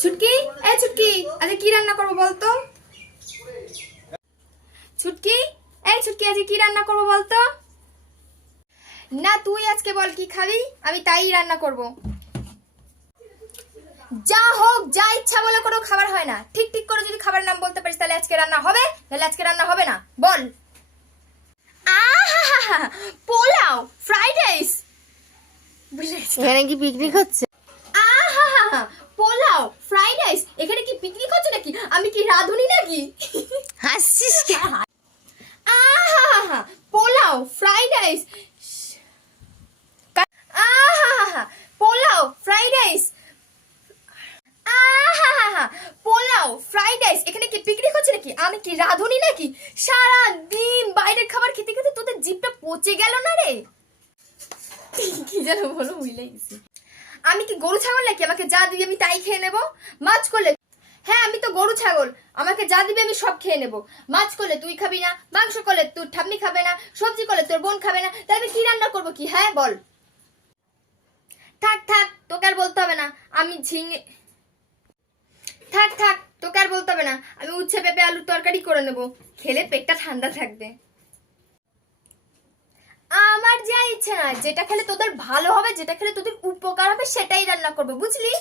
ছুটকি, এই ছুটকি, আজকে কি রান্না করবো বলতো? ছুটকি, এই ছুটকি, আজকে কি রান্না করবো বলতো? না তুই আজকে বল কি খাবি, আমি তাই রান্না করব। যা হোক, যা ইচ্ছা বলে কোনো খাবার হয় না। ঠিক ঠিক করে যদি খাবার নাম বলতে পারিস তাহলে আজকে রান্না হবে, তাহলে আজকে রান্না হবে না। বল। আহা, পোলাও, ফ্রাইড রাইস। এখানে কি পিকনিক হচ্ছে? আহা, পোলাও, ফ্রাইড রাইস, এখানে কি পিকনিক হচ্ছে নাকি? আমি কি রাঁধুনি নাকি? হাসছিস কেন? আহা, পোলাও, ফ্রাইড রাইস। আহা, পোলাও, ফ্রাইড রাইস। আহা, পোলাও, ফ্রাইড রাইস, এখানে কি পিকনিক হচ্ছে নাকি? আমি কি রাঁধুনি নাকি? সারা দিন বাইরের খাবার খেতে খেতে তোদের জিভটা পচে গেল না রে? কি যেন বলো, ভুলে গেছি। আমি কি গরু ছাগল নাকি? আমাকে যা দিবি আমি তাই খেয়ে নেব। মাছ করলে, হ্যাঁ আমি তো গরু ছাগল, আমাকে যা দিবি আমি সব খেয়ে নেব। মাছ করলে তুই খাবি না, মাংস করলে তোর ঠাম্মি খাবে না, সবজি করলে তোর বোন খাবে না, তাহলে আমি কি রান্না করবো কি? হ্যাঁ বল। থাক থাক, তোকে আর বলতে হবে না। আমি ঝিঙে, থাক থাক, তোকে আর বলতে হবে না। আমি উচ্ছে পেঁপে আলুর তরকারি করে নেব, খেলে পেটটা ঠান্ডা থাকবে। আমার যা ইচ্ছে না, যেটা খেলে তোদের ভালো হবে, যেটা খেলে তোদের উপকার হবে সেটাই রান্না করবো, বুঝলি?